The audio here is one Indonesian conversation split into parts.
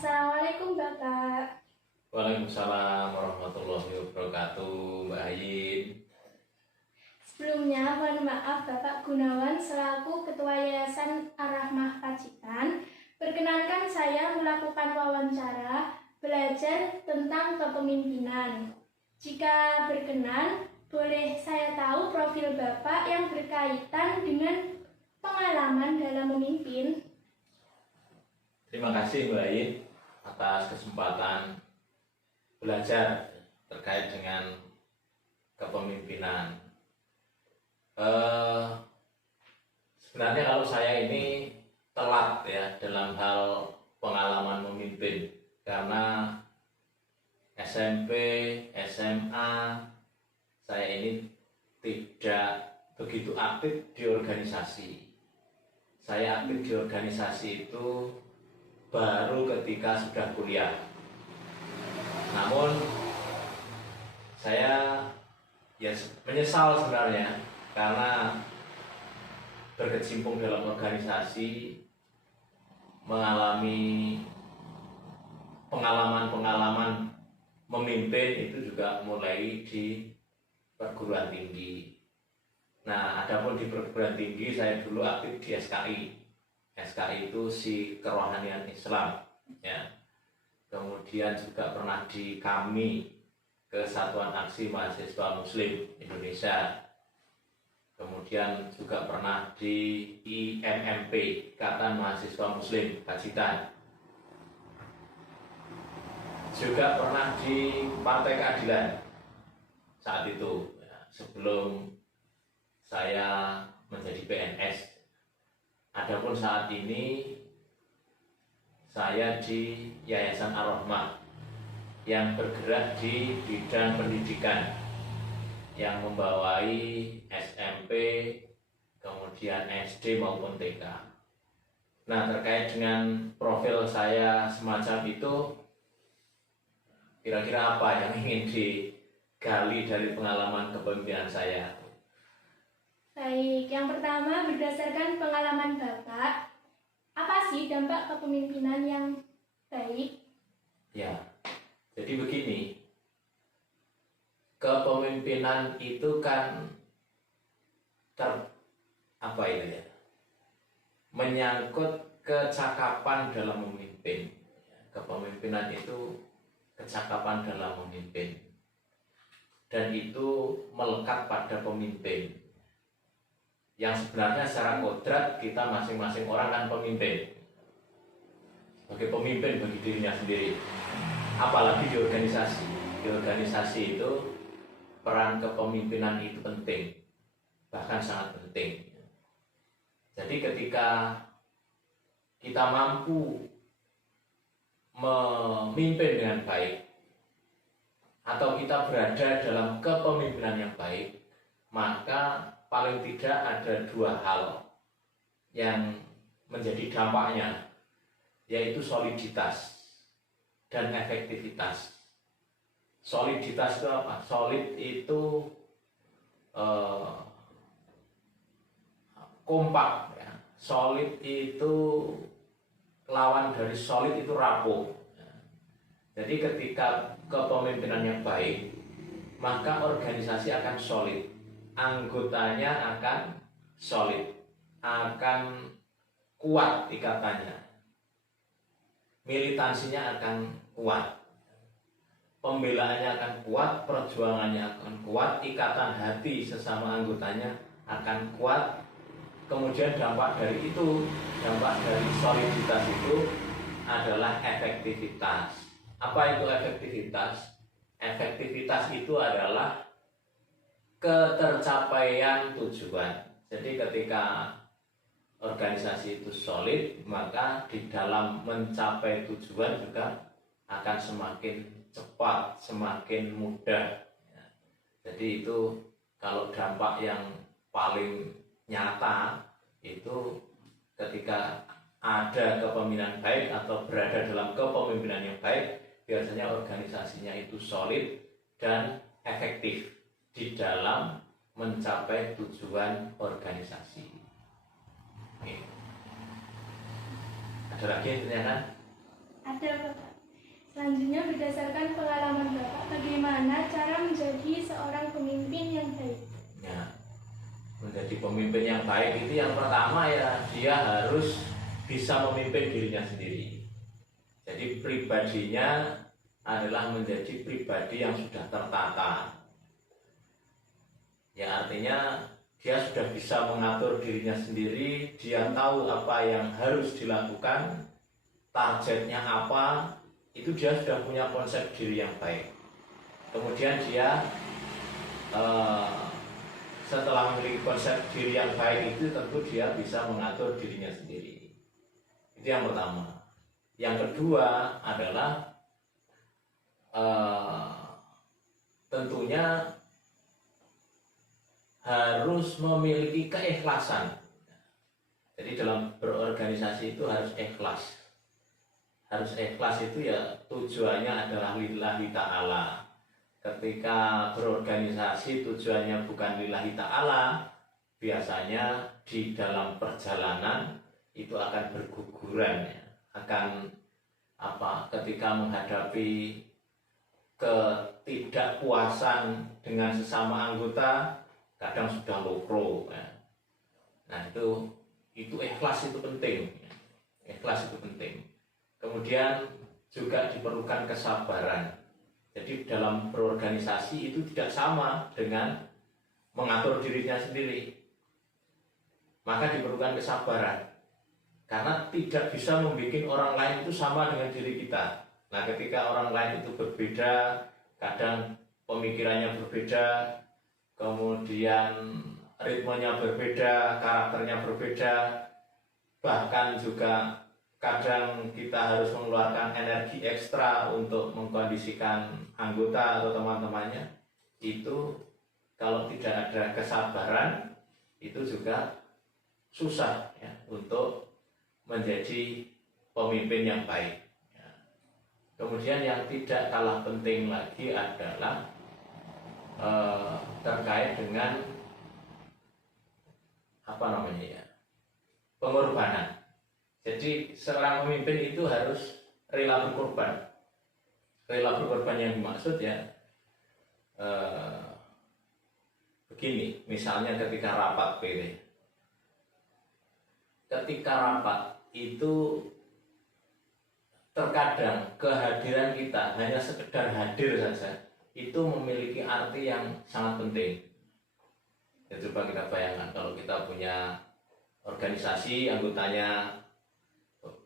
Assalamualaikum Bapak. Waalaikumsalam warahmatullahi wabarakatuh, Mbak Ayin. Sebelumnya mohon maaf Bapak Gunawan selaku Ketua Yayasan Ar-Rahmah Pacitan. Perkenankan saya melakukan wawancara belajar tentang kepemimpinan. Jika berkenan, boleh saya tahu profil Bapak yang berkaitan dengan pengalaman dalam memimpin? Terima kasih Mbak Ayin atas kesempatan belajar terkait dengan kepemimpinan. Sebenarnya kalau saya ini telat ya dalam hal pengalaman memimpin, karena SMP, SMA saya ini tidak begitu aktif di organisasi. Saya aktif di organisasi itu baru ketika sudah kuliah. Namun saya menyesal sebenarnya karena berkecimpung dalam organisasi, mengalami pengalaman-pengalaman memimpin itu juga mulai di perguruan tinggi. Nah, adapun di perguruan tinggi saya dulu aktif di SKI. SKI itu si Kerohanian Islam, ya. Kemudian juga pernah di KAMI, Kesatuan Aksi Mahasiswa Muslim Indonesia. Kemudian juga pernah di IMMP, Ikatan Mahasiswa Muslim Pacitan. Juga pernah di Partai Keadilan saat itu, ya, sebelum saya menjadi PNS. Adapun saat ini saya di Yayasan Ar-Rahmah yang bergerak di bidang pendidikan, yang membawai SMP, kemudian SD maupun TK. Nah, terkait dengan profil saya semacam itu, kira-kira apa yang ingin digali dari pengalaman kepemimpinan saya? Baik, yang pertama berdasarkan pengalaman Bapak, apa sih dampak kepemimpinan yang baik? Ya, jadi begini, kepemimpinan itu kan menyangkut kecakapan dalam memimpin. Kepemimpinan itu kecakapan dalam memimpin, dan itu melekat pada pemimpin. Yang sebenarnya secara kodrat kita masing-masing orang kan pemimpin, sebagai pemimpin bagi dirinya sendiri. Apalagi di organisasi. Di organisasi itu peran kepemimpinan itu penting, bahkan sangat penting. Jadi ketika kita mampu memimpin dengan baik, atau kita berada dalam kepemimpinan yang baik, maka paling tidak ada dua hal yang menjadi dampaknya, yaitu soliditas dan efektivitas. Soliditas itu apa? Solid itu kompak, ya. Solid itu lawan dari solid itu rapuh. Jadi ketika kepemimpinan yang baik, maka organisasi akan solid, anggotanya akan solid, akan kuat ikatannya, militansinya akan kuat, pembelaannya akan kuat, perjuangannya akan kuat, ikatan hati sesama anggotanya akan kuat. Kemudian dampak dari soliditas itu adalah efektivitas. Apa itu efektivitas? Efektivitas itu adalah ketercapaian tujuan. Jadi ketika organisasi itu solid, maka di dalam mencapai tujuan juga akan semakin cepat, semakin mudah. Jadi itu kalau dampak yang paling nyata itu ketika ada kepemimpinan baik atau berada dalam kepemimpinan yang baik, biasanya organisasinya itu solid dan efektif di dalam mencapai tujuan organisasi. Oke. Ada lagi yang ditanyakan? Ada Bapak. Selanjutnya berdasarkan pengalaman Bapak, bagaimana cara menjadi seorang pemimpin yang baik? Ya, menjadi pemimpin yang baik itu yang pertama ya dia harus bisa memimpin dirinya sendiri. Jadi pribadinya adalah menjadi pribadi yang sudah tertata. Ya artinya dia sudah bisa mengatur dirinya sendiri, dia tahu apa yang harus dilakukan, targetnya apa, itu dia sudah punya konsep diri yang baik. Kemudian dia setelah memiliki konsep diri yang baik itu tentu dia bisa mengatur dirinya sendiri. Itu yang pertama. Yang kedua adalah tentunya harus memiliki keikhlasan. Jadi dalam berorganisasi itu harus ikhlas. Harus ikhlas itu ya tujuannya adalah lillahi ta'ala. Ketika berorganisasi tujuannya bukan lillahi ta'ala, biasanya di dalam perjalanan itu akan berguguran ya. Akan ketika menghadapi ketidakpuasan dengan sesama anggota kadang sudah lokro ya. Nah itu ikhlas itu penting ya. Ikhlas itu penting. Kemudian juga diperlukan kesabaran. Jadi dalam berorganisasi itu tidak sama dengan mengatur dirinya sendiri. Maka diperlukan kesabaran. Karena tidak bisa membuat orang lain itu sama dengan diri kita. Nah ketika orang lain itu berbeda, kadang pemikirannya berbeda, kemudian ritmenya berbeda, karakternya berbeda, bahkan juga kadang kita harus mengeluarkan energi ekstra untuk mengkondisikan anggota atau teman-temannya. Itu kalau tidak ada kesabaran itu juga susah ya, untuk menjadi pemimpin yang baik ya. Kemudian yang tidak kalah penting lagi adalah terkait dengan pengorbanan. Jadi seorang pemimpin itu harus rela berkorban. Rela berkorban yang dimaksud ya begini, misalnya ketika rapat PD. Ketika rapat itu terkadang kehadiran kita hanya sekedar hadir saja itu memiliki arti yang sangat penting. Ya, coba kita bayangkan kalau kita punya organisasi anggotanya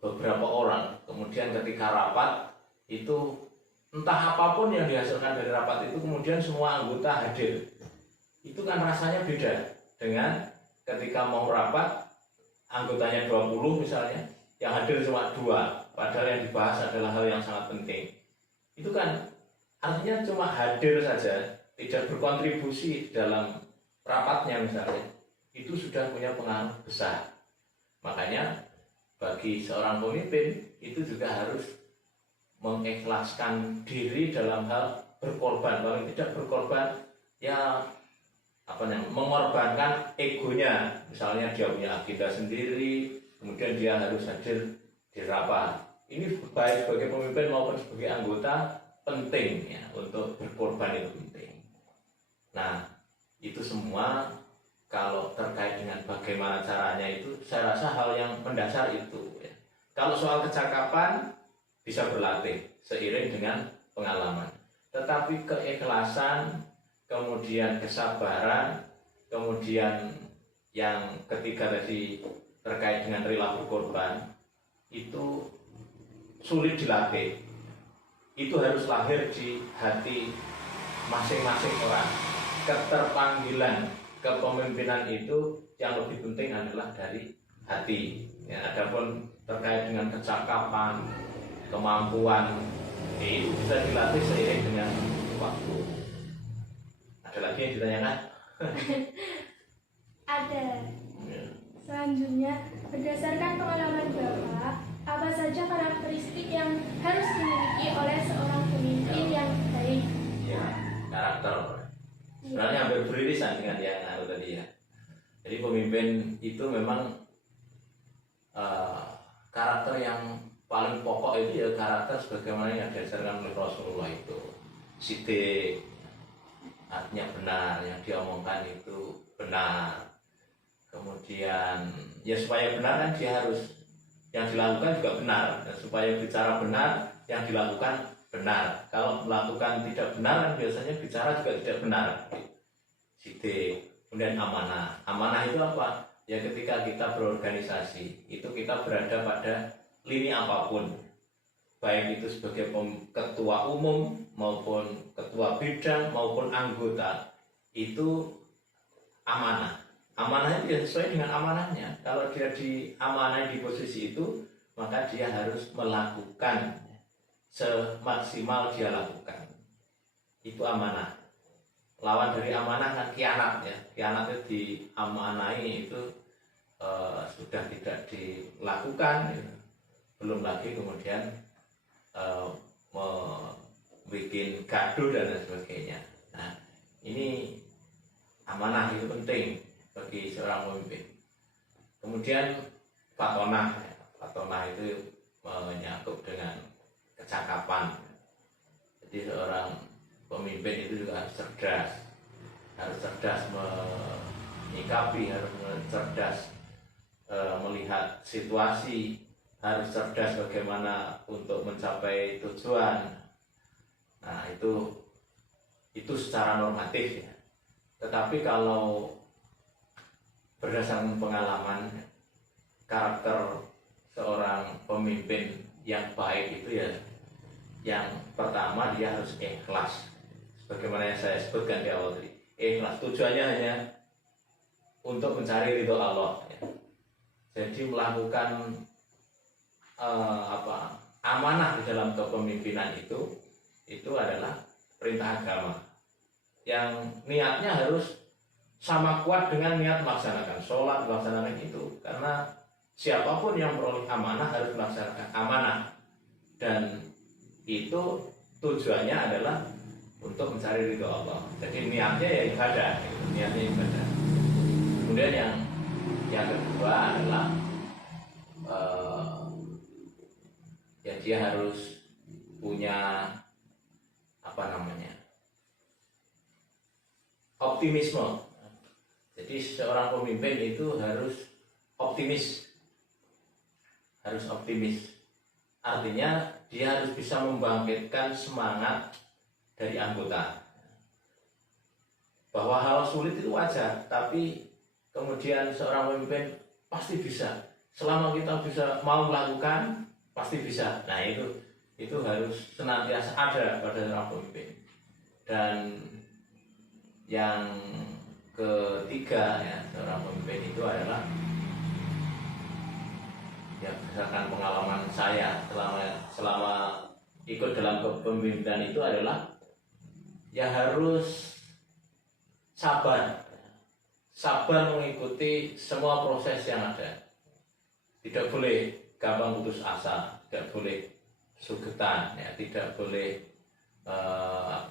beberapa orang, kemudian ketika rapat itu entah apapun yang dihasilkan dari rapat itu kemudian semua anggota hadir, itu kan rasanya beda dengan ketika mau rapat anggotanya 20 misalnya, yang hadir cuma 2, padahal yang dibahas adalah hal yang sangat penting. Itu kan artinya cuma hadir saja, tidak berkontribusi dalam rapatnya misalnya, itu sudah punya pengaruh besar. Makanya bagi seorang pemimpin itu juga harus mengikhlaskan diri dalam hal berkorban, paling tidak berkorban ya mengorbankan egonya, misalnya dia punya agenda sendiri, kemudian dia harus hadir di rapat. Ini baik sebagai pemimpin maupun sebagai anggota penting ya, untuk berkorban itu penting. Nah itu semua kalau terkait dengan bagaimana caranya itu saya rasa hal yang mendasar itu ya. Kalau soal kecakapan bisa berlatih seiring dengan pengalaman, tetapi keikhlasan, kemudian kesabaran, kemudian yang ketiga tadi terkait dengan rela berkorban itu sulit dilatih. Itu harus lahir di hati masing-masing orang. Keterpanggilan kepemimpinan itu yang lebih penting adalah dari hati ya. Adapun terkait dengan kecakapan, kemampuan itu bisa dilatih seiring dengan waktu. Ada lagi yang ditanyakan? Ada. Selanjutnya, berdasarkan pengalaman Bapak, apa saja karakteristik yang harus dimiliki oleh seorang pemimpin yang baik? Ya, karakter. Sebenarnya hampir beririsan dengan yang tadi ya. Jadi pemimpin itu memang karakter yang paling pokok itu ya karakter sebagaimana yang diajarkan oleh Rasulullah itu. Sidik, artinya benar, yang diomongkan itu benar. Kemudian ya supaya benar kan dia harus yang dilakukan juga benar. Dan supaya bicara benar, yang dilakukan benar. Kalau melakukan tidak benar kan biasanya bicara juga tidak benar. Sidik. Kemudian amanah. Amanah itu apa? Ya ketika kita berorganisasi, itu kita berada pada lini apapun, baik itu sebagai ketua umum maupun ketua bidang maupun anggota, itu amanah. Amanah itu ya sesuai dengan amanahnya. Kalau dia diamanai di posisi itu, maka dia harus melakukan semaksimal dia lakukan. Itu amanah. Lawan dari amanah kan khianat ya. Khianat itu diamanai itu sudah tidak dilakukan ya. Belum lagi kemudian membuat gaduh dan lain sebagainya. Nah, ini amanah itu penting bagi seorang pemimpin. Kemudian fatonah, fatonah itu menyangkut dengan kecakapan. Jadi seorang pemimpin itu juga harus cerdas menyikapi, harus cerdas melihat situasi, harus cerdas bagaimana untuk mencapai tujuan. Nah itu secara normatif ya. Tetapi kalau berdasarkan pengalaman, karakter seorang pemimpin yang baik itu ya, yang pertama dia harus ikhlas. Sebagaimana yang saya sebutkan di awal tadi, ikhlas tujuannya hanya untuk mencari ridho Allah ya. Jadi melakukan amanah di dalam kepemimpinan itu adalah perintah agama yang niatnya harus sama kuat dengan niat melaksanakan sholat, melaksanakan itu. Karena siapapun yang memperoleh amanah harus melaksanakan amanah, dan itu tujuannya adalah untuk mencari ridho Allah. Jadi niatnya ya ibadah, niatnya ibadah. Kemudian yang kedua adalah ya dia harus punya optimisme. Jadi seorang pemimpin itu harus optimis. Artinya dia harus bisa membangkitkan semangat dari anggota. Bahwa hal sulit itu wajar, tapi kemudian seorang pemimpin pasti bisa. Selama kita bisa mau melakukan, pasti bisa. Nah itu harus senantiasa ada pada seorang pemimpin. Dan yang ketiga ya, seorang pemimpin itu adalah ya berdasarkan pengalaman saya selama ikut dalam kepemimpinan itu adalah ya harus sabar mengikuti semua proses yang ada. Tidak boleh gampang putus asa, tidak boleh sugetan, ya, tidak boleh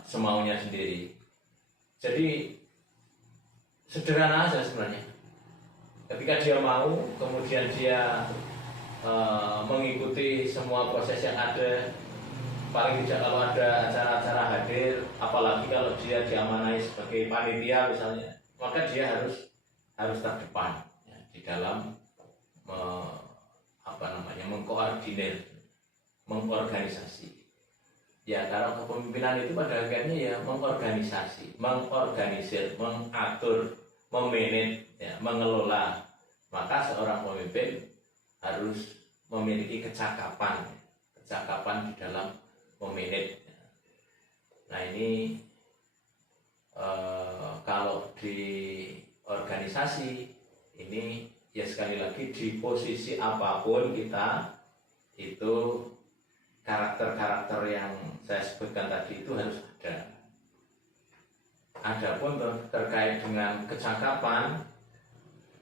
semaunya sendiri. Jadi sederhana aja sebenarnya. Ketika dia mau, kemudian dia mengikuti semua proses yang ada, paling tidak kalau ada acara-acara hadir, apalagi kalau dia diamanai sebagai panitia misalnya, maka dia harus terdepan ya, di dalam mengkoordinir, mengorganisasi. Ya, kalau kepemimpinan itu pada akhirnya ya mengorganisasi, mengorganisir, mengatur, memanage, ya, mengelola. Maka seorang pemimpin harus memiliki kecakapan di dalam memanage. Nah ini kalau di organisasi ini ya sekali lagi di posisi apapun kita itu karakter-karakter yang saya sebutkan tadi itu harus ada. Adapun terkait dengan kecakapan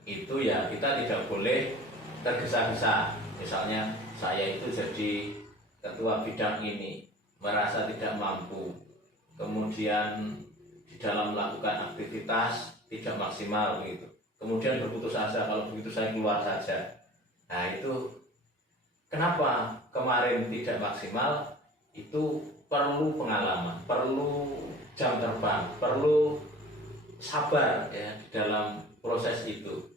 itu ya kita tidak boleh tergesa-gesa. Misalnya saya itu jadi ketua bidang ini merasa tidak mampu, kemudian di dalam melakukan aktivitas tidak maksimal begitu. Kemudian berputus asa, kalau begitu saya keluar saja. Nah itu kenapa kemarin tidak maksimal, itu perlu pengalaman, perlu jam terbang, perlu sabar ya di dalam proses itu.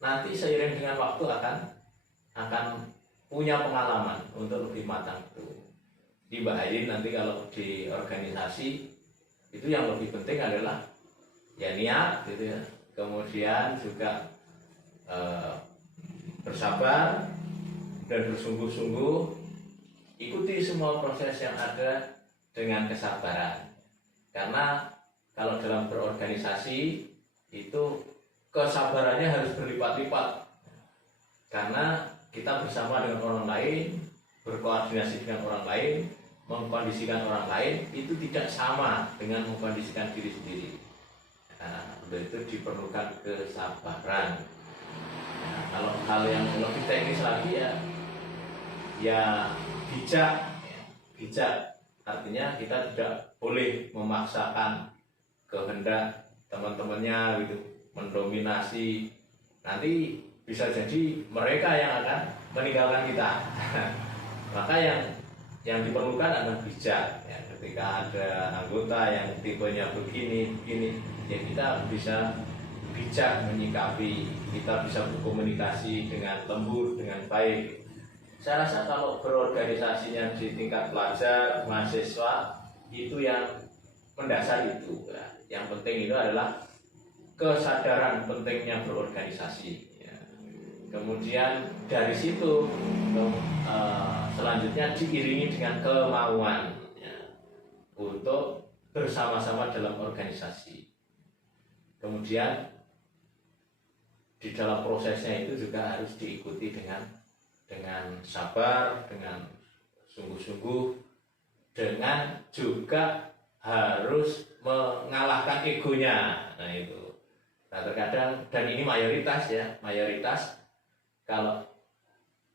Nanti seiring dengan waktu akan punya pengalaman untuk lebih matang itu. Di Mbak Ayin nanti kalau di organisasi itu yang lebih penting adalah ya niat gitu ya. Kemudian juga bersabar dan bersungguh-sungguh, ikuti semua proses yang ada dengan kesabaran. Karena kalau dalam berorganisasi itu kesabarannya harus berlipat-lipat. Karena kita bersama dengan orang lain, berkoordinasi dengan orang lain, mengkondisikan orang lain itu tidak sama dengan mengkondisikan diri sendiri. Nah, untuk itu diperlukan kesabaran. Nah, kalau hal yang lebih teknis lagi ya bijak, bijak artinya kita tidak boleh memaksakan kehendak teman-temannya gitu, mendominasi. Nanti bisa jadi mereka yang akan meninggalkan kita. Maka yang diperlukan adalah bijak ya. Ketika ada anggota yang tipenya begini ya kita bisa bijak menyikapi, kita bisa berkomunikasi dengan lembut, dengan baik. Saya rasa kalau berorganisasinya di tingkat pelajar, mahasiswa itu yang mendasar itu ya. Yang penting itu adalah kesadaran pentingnya berorganisasi ya. Kemudian dari situ selanjutnya diiringi dengan kemauan ya, untuk bersama-sama dalam organisasi. Kemudian di dalam prosesnya itu juga harus diikuti dengan sabar, dengan sungguh-sungguh, dengan juga harus mengalahkan egonya. Nah itu. Nah terkadang, dan ini mayoritas ya, mayoritas kalau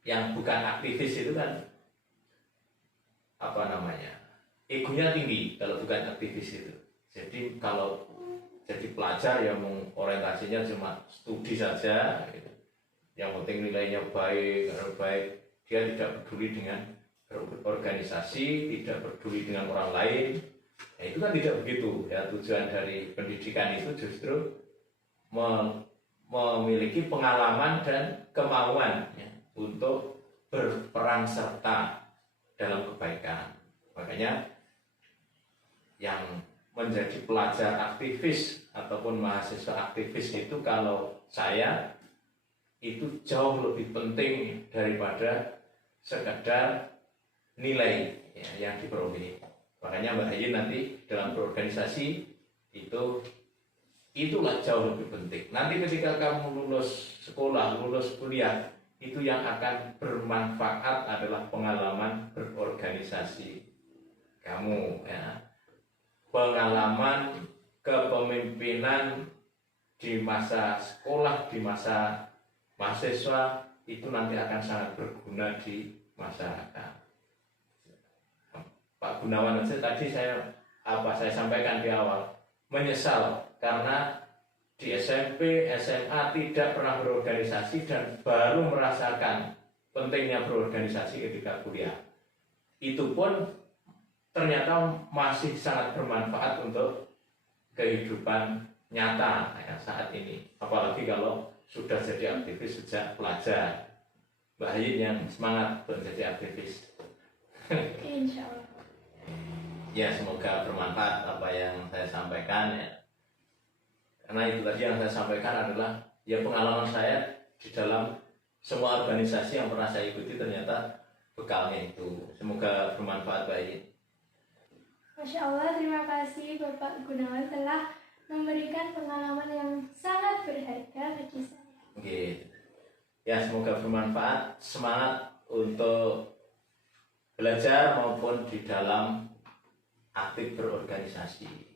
yang bukan aktivis itu kan apa namanya, egonya tinggi kalau bukan aktivis itu. Jadi kalau jadi pelajar yang orientasinya cuma studi saja gitu. Yang penting nilainya baik, dia tidak peduli dengan organisasi, tidak peduli dengan orang lain. Nah, itu kan tidak begitu ya. Tujuan dari pendidikan itu justru memiliki pengalaman dan kemauan ya, untuk berperan serta dalam kebaikan. Makanya yang menjadi pelajar aktivis ataupun mahasiswa aktivis itu kalau saya itu jauh lebih penting daripada sekedar nilai ya, yang diperoleh. Makanya Mbak Ayin nanti dalam berorganisasi itulah jauh lebih penting. Nanti ketika kamu lulus sekolah, lulus kuliah, itu yang akan bermanfaat adalah pengalaman berorganisasi kamu ya. Pengalaman kepemimpinan di masa sekolah, di masa mahasiswa itu nanti akan sangat berguna di masyarakat. Pak Gunawan aja tadi saya sampaikan di awal, menyesal karena di SMP, SMA tidak pernah berorganisasi dan baru merasakan pentingnya berorganisasi ketika kuliah. Itu pun ternyata masih sangat bermanfaat untuk kehidupan nyata ya, saat ini. Apalagi kalau sudah jadi aktivis sejak pelajar. Mbak Ayin yang semangat untuk jadi aktivis. Insya Allah. Ya semoga bermanfaat apa yang saya sampaikan ya. Karena itu tadi yang saya sampaikan adalah ya pengalaman saya di dalam semua organisasi yang pernah saya ikuti ternyata bekalnya itu. Semoga bermanfaat Mbak Ayin. Masya Allah, terima kasih Bapak Gunawan telah memberikan pengalaman yang sangat berharga bagi saya. Oke. Ya semoga bermanfaat, semangat untuk belajar maupun di dalam aktif berorganisasi.